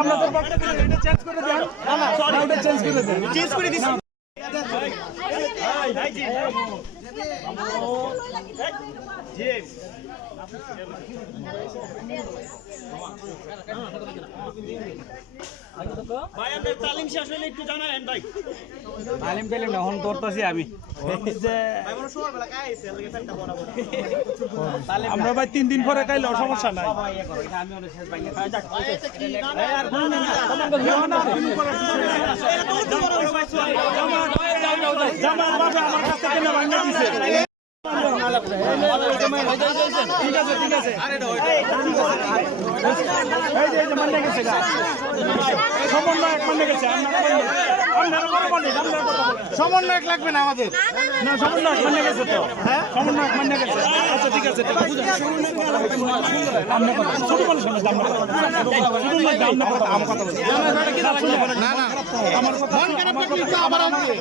আপনাদের পক্ষে এটা চেঞ্জ করে দেন। না না সরি এটা চেঞ্জ করে দেন। চেঞ্জ করে দিছি। জি ভাই আমাদের তালিম শেষ হলে একটু জানাবেন ভাই। তালিম পেলাম না এখন দৌড়তাছি আমি। আমরা ভাই 3 দিন পরে খাইলে সমস্যা নাই। জামাত বাবা আমার কাছ থেকে না ভাঙা দিছে। ঠিক আছে ঠিক আছে এই যে মানে গেছে গা সমন্বয় এক মানে গেছে সমন্বয়ক লাগবে না আমাদের না সমন্বয়ক মানে গেছে তো হ্যাঁ সমন্বয়ক মানে গেছে আচ্ছা ঠিক আছে ছোট মানুষ দাম না কথা আমার কথা না না আমার কথা মন খারাপ করলে আবার আসবে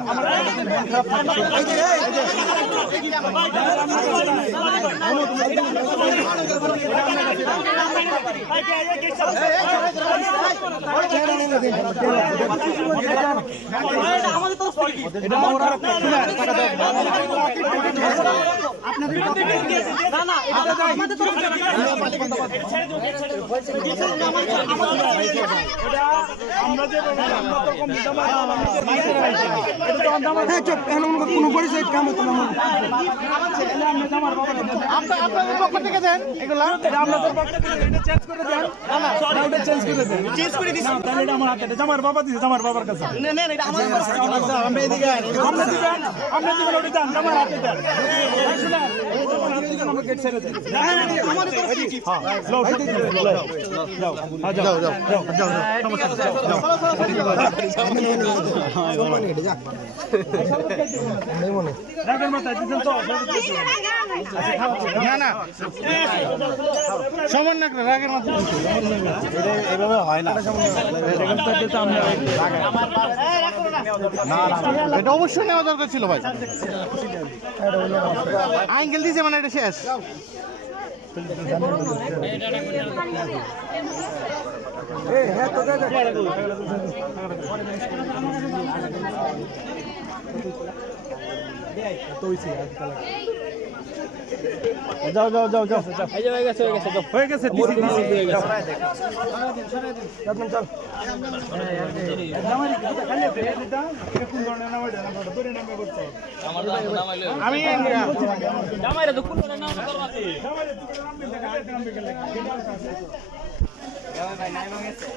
কোনো পরিচয় কাম হতো না আপনাদের পক্ষ থেকে দেন এগুলা আপনাদের পক্ষ থেকে এটা চেঞ্জ করে দেন না না সরি এটা চেঞ্জ করে দেন চেঞ্জ করে দিছি তাহলে এটা আমার হাতে জামার বাবা দিছে জামার বাবার কাছে না না এটা আমার কাছে আমরা এদিকে আমরা দিবেন ওটা দেন জামার হাতে দেন আমরা গেট ছেড়ে দেন আমাদের তরফ থেকে হ্যাঁ যাও যাও যাও যাও যাও সম্মান এটা যা নেই মনে রাগের মাথায় দিছেন তো না না সমন্বয় করে রাগের মাথায় এটা এইভাবে হয় না এটা অবশ্যই নেওয়া দরকার ছিল ভাই আঙ্কেল দিছে মানে এটা শেষ যাও যাও যাও যাও এই যে হয়ে গেছে হয়ে গেছে দিছি হয়ে গেছে চল জামাই কি খালি ফেলে দিতা এটা কোন ধরনের নাম এটা না ধরে নামে করতে আমার নাম হইলো আমি জামাইরা তো কোন ধরনের নাম করব আছে জামাইরা তো নাম দিতে নাম দিতে গেলে জামাই ভাই নাই মাগেছে